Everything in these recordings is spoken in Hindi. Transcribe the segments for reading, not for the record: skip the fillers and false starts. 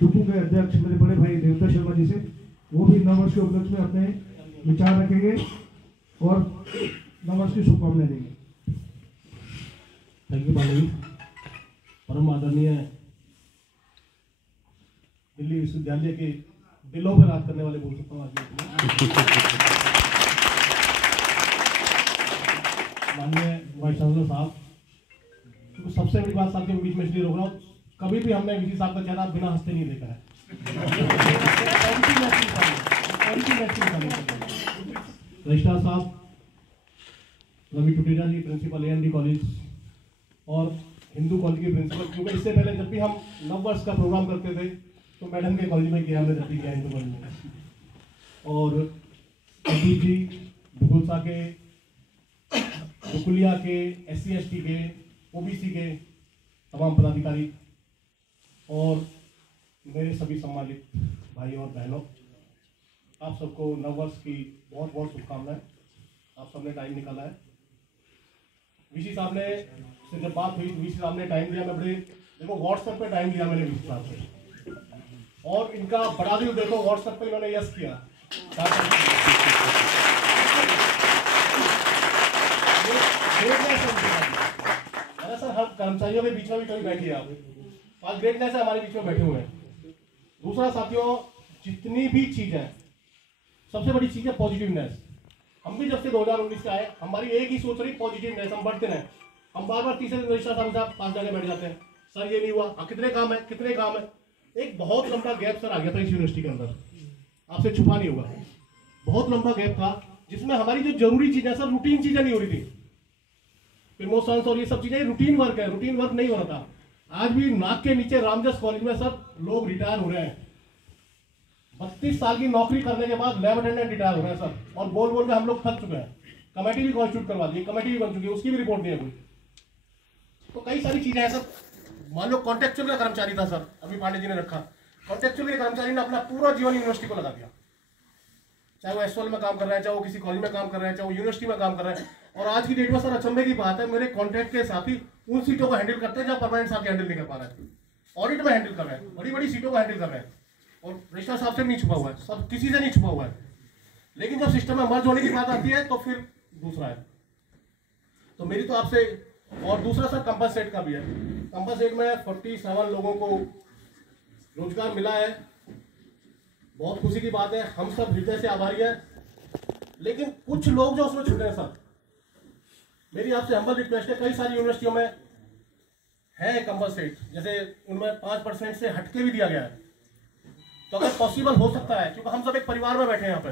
टुकू के अध्यक्ष मेरे बड़े भाई देवता शर्मा जी से, वो भी नववर्ष के उपलक्ष्य में अपने विचार रखेंगे और नववर्ष की शुभकामनाएं देंगे। Thank you Pandey ji. परम आदरणीय दिल्ली विश्वविद्यालय के दिलों पर राज करने वाले बोल सकता हूँ आज माननीय वाइस चांसलर साहब, क्योंकि सबसे बड़ी बात साथियों बीच में इसलिए रोक रहा हूँ, कभी भी हमने वीसी साहब का चेहरा बिना हंसते नहीं देखा है। रजिस्ट्रार साहब रवि टुटेजा जी, प्रिंसिपल AND कॉलेज और हिंदू कॉलेज के प्रिंसिपल, क्योंकि इससे पहले जब भी हम नववर्ष का प्रोग्राम करते थे तो मैडम के कॉलेज में किया हमने, जब भी किया हिंदू कॉलेज में, और अजीत जी भुगुलसा के, दुकुलिया के, SC ST के, OBC के तमाम पदाधिकारी और मेरे सभी सम्मानित भाई और बहनों, आप सबको नववर्ष की बहुत बहुत शुभकामनाएं। आप सबने टाइम निकाला है। वीसी साहब ने से जब बात हुई तो वीसी साहब ने टाइम दिया, मैं बड़े देखो व्हाट्सएप पे टाइम दिया मैंने वीसी साहब से, और इनका बड़ा दिल देखो व्हाट्सएप पे इन्होंने यस किया। सर हम कर्मचारियों के बीच में भी कभी बैठिए आप, आज ग्रेटनेस है हमारे बीच में बैठे हुए हैं। दूसरा साथियों, जितनी भी चीजें, सबसे बड़ी चीज है पॉजिटिवनेस। हम भी जब से 2019 से आए, हमारी एक ही सोच रही पॉजिटिवनेस, हम बढ़ते हैं। हम बार बार तीसरे दिन रजिस्ट्रार साहब पास जाके बैठ जाते हैं, सर ये नहीं हुआ, कितने काम है कितने काम है। एक बहुत लंबा गैप सर आ गया था इस यूनिवर्सिटी के अंदर, आपसे छुपा नहीं होगा, बहुत लंबा गैप था जिसमें हमारी जो जरूरी चीजें सर, रूटीन चीजें नहीं हो रही थी। प्रमोशंस और ये सब चीजें रूटीन वर्क है, रूटीन वर्क नहीं हो रहा था। आज भी नाक के नीचे रामजस कॉलेज में सर लोग रिटायर हो रहे हैं, 32 साल की नौकरी करने के बाद लैब अटेंडेंट रिटायर हो रहे हैं सर, और बोल बोल के हम लोग थक चुके हैं। कमेटी भी कॉन्स्टिट्यूट करवा दी, कमेटी भी बन चुकी है, उसकी भी रिपोर्ट नहीं है कोई। तो कई सारी चीजें हैं सर। मान लो कॉन्ट्रेक्चुअल का कर्मचारी था सर, अभी पांडे जी ने रखा, कॉन्ट्रेक्चुअल के कर्मचारी ने अपना पूरा जीवन यूनिवर्सिटी को लगा दिया, चाहे वो SOL में काम कर रहा है, चाहे वो किसी कॉलेज में काम कर रहा है, चाहे वो यूनिवर्सिटी में काम कर रहा है। और आज की डेट में सर अचंभे की बात है, मेरे कॉन्ट्रैक्ट के साथी उन सीटों को हैंडल करते हैं जहाँ परमानेंट साथी हैंडल नहीं कर पा रहा है, ऑडिट में हैंडल कर रहे हैं, बड़ी बड़ी सीटों को हैंडल कर रहे हैं, और रजिस्ट्रार साहब से नहीं छुपा हुआ है, सब किसी से नहीं छुपा हुआ है। लेकिन जब सिस्टम में मर्ज होने की बात आती है तो फिर दूसरा है। तो मेरी तो आपसे, और दूसरा सर कंपनसेट का भी है। कंपनसेट में 47 लोगों को रोजगार मिला है, बहुत खुशी की बात है, हम सब हृदय से आभारी हैं। लेकिन कुछ लोग जो उसमें छूटे हैं सर, मेरी आपसे हम्बल रिक्वेस्ट है, कई सारी यूनिवर्सिटियों में है कंपनसेट, जैसे उनमें 5% से हटके भी दिया गया है। तो अगर पॉसिबल हो सकता है, क्योंकि हम सब एक परिवार में बैठे हैं यहाँ पे,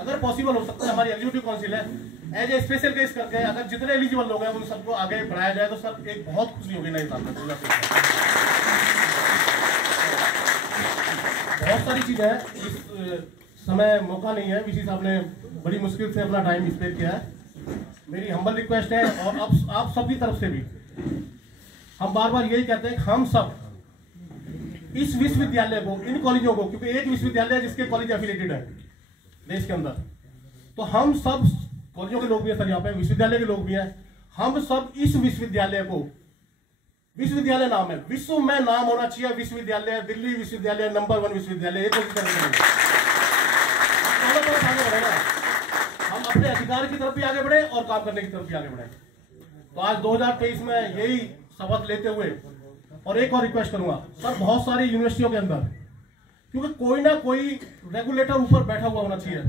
अगर पॉसिबल हो सकता है, हमारी एग्जीक्यूटिव काउंसिल है, एज ए स्पेशल केस करके अगर जितने एलिजिबल लोग हैं उन सबको आगे बढ़ाया जाए तो सर एक बहुत खुशी होगी नए साल में। बहुत सारी चीजें हैं, इस समय मौका नहीं है, वीसी साहब ने बड़ी मुश्किल से अपना टाइम स्पेयर किया है। मेरी हम्बल रिक्वेस्ट है, और अब आप सबकी तरफ से भी हम बार बार यही कहते हैं कि हम सब इस विश्वविद्यालय को, इन कॉलेजों को, क्योंकि एक विश्वविद्यालय है जिसके कॉलेज एफिलेटेड है देश के अंदर, तो हम सब कॉलेजों के लोग भी हैं सर, यहाँ पे विश्वविद्यालय के लोग भी हैं, हम सब इस विश्वविद्यालय को, विश्वविद्यालय नाम है, विश्व में नाम होना चाहिए विश्वविद्यालय, दिल्ली विश्वविद्यालय नंबर 1 विश्वविद्यालय, एक हम अपने अधिकार की तरफ भी आगे बढ़े और काम करने की तरफ भी आगे बढ़े। तो आज 2023 में यही शपथ लेते हुए, और एक और रिक्वेस्ट करूंगा सर, बहुत सारी यूनिवर्सिटियों के अंदर, क्योंकि कोई ना कोई रेगुलेटर ऊपर बैठा हुआ होना चाहिए,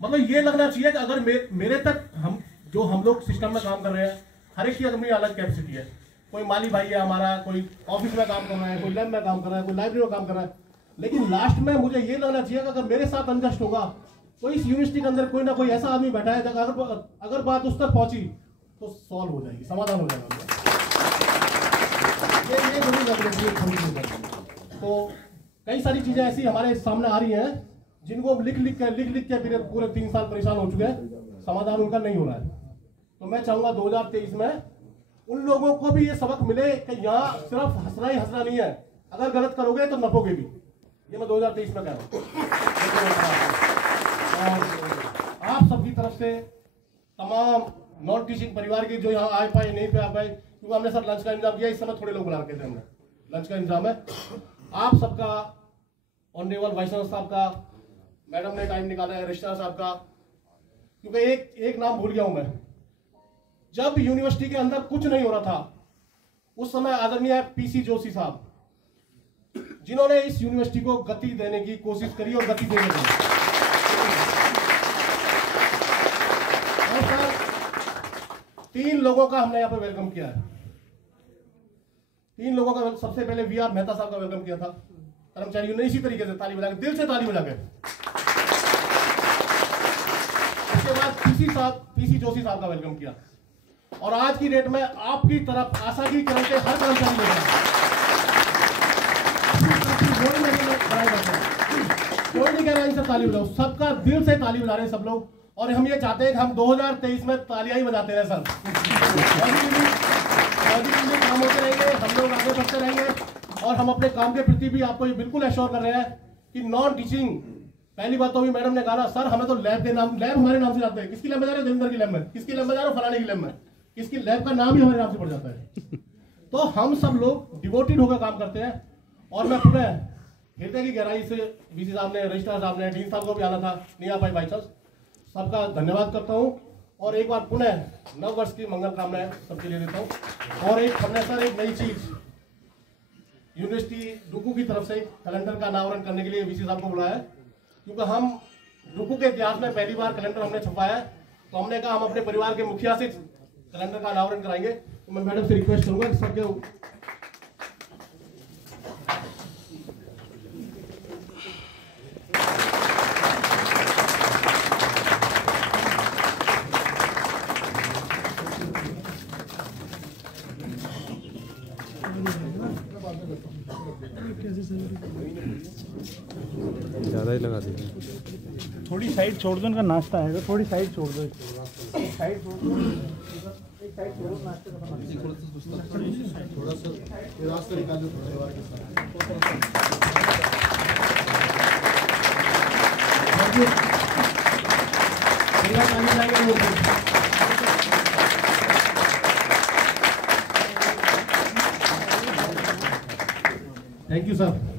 मतलब ये लगना चाहिए कि अगर मेरे तक हम लोग सिस्टम में काम कर रहे हैं, हर एक की अपनी अलग कैपेसिटी है, कोई माली भाई है हमारा, कोई ऑफिस में काम कर रहा है, कोई लैब में काम कर रहा है, कोई लाइब्रेरी में काम कर रहा है, लेकिन लास्ट में मुझे ये लगना चाहिए कि अगर मेरे साथ अनजस्ट होगा तो इस यूनिवर्सिटी के अंदर कोई ना कोई ऐसा आदमी बैठा है, अगर बात उस तक पहुंची तो सॉल्व हो जाएगी, समाधान हो जाएगा। ये तो कई सारी चीजें ऐसी हमारे सामने आ रही हैं जिनको लिख लिख के पूरे 3 साल परेशान हो चुके हैं, समाधान उनका नहीं हो रहा है। तो मैं चाहूंगा 2023 में उन लोगों को भी ये सबक मिले कि यहाँ सिर्फ हंसना ही हंसना नहीं है, अगर गलत करोगे तो नपोगे भी। ये मैं 2023 में कह रहा हूँ। और आप सबकी तरफ से तमाम नॉन टीचिंग परिवार की जो यहाँ आ पाए नहीं पे आ पाए, क्योंकि हमने सर लंच का इंतजाम किया, इस समय थोड़े लोग बुला रखे थे हमने, लंच का इंतजाम है, आप सबका, ऑनरेबल वाइस चांसलर साहब का, मैडम ने टाइम निकाला है, रजिस्ट्रार साहब का, क्योंकि एक नाम भूल गया हूं मैं। जब यूनिवर्सिटी के अंदर कुछ नहीं हो रहा था, उस समय आदरणीय पीसी जोशी साहब, जिन्होंने इस यूनिवर्सिटी को गति देने की कोशिश करी और गति देने की। और सर 3 लोगों का हमने यहाँ पे वेलकम किया है। 3 लोगों का, सबसे पहले वीआर मेहता साहब का वेलकम किया था, कर्मचारियों ने इसी तरीके से ताली बजा के, दिल से ताली बजा के। उसके बाद पीसी जोशी साहब का वेलकम किया। और आज की डेट में आपकी तरफ आशा की किरण के हर कर्मचारी लोग कोई नहीं कह रहा इनसे ताली बजाओ, सबका दिल से ताली बजा रहे हैं सब लोग। और हम ये चाहते हैं कि हम 2023 में तालियां ही बजाते रहे सर। काम होते रहेंगे, हम लोग आगे बढ़ते रहेंगे। और हम अपने काम के प्रति भी आपको ये बिल्कुल एश्योर कर रहे हैं कि नॉन टीचिंग, पहली बात तो अभी मैडम ने कहा सर हमें तो लैब के नाम, लैब हमारे नाम से जाते हैं। किसकी लैब में जा रहे हो? देवेंद्र की लैब में। किसकी लैब में जा रहे हो? फलाने की लैब में। किसकी लैब का नाम ही हमारे नाम से पड़ जाता है। तो हम सब लोग डिवोटेड होकर काम करते हैं। और मैं पुनः हृदय की गहराई से वीसी साहब ने, रजिस्ट्रार साहब ने, डीन साहब को भी आना था, नहीं आ पाए बाई चांस, सबका धन्यवाद करता हूँ। और एक बार पुनः नव वर्ष की मंगल कामनाएं सबके लिए देता हूँ। और एक हमने सर एक नई चीज यूनिवर्सिटी डुकू की तरफ से कैलेंडर का अनावरण करने के लिए वीसी साहब को बुलाया है, क्योंकि हम डुकू के इतिहास में पहली बार कैलेंडर हमने छपाया है। तो हमने कहा हम अपने परिवार के मुखिया से कैलेंडर का अनावरण कराएंगे। तो मैं मैडम से रिक्वेस्ट करूंगा कि सबके ज़्यादा ही लगा दीजिए। थोड़ी साइड छोड़ दो, उनका नाश्ता आएगा। थोड़ी साइड छोड़ दो, साइड छोड़ दो, एक साइड छोड़ो नाश्ते का। थोड़ा सा रास्ता निकालो परिवार के साथ। Thank you sir.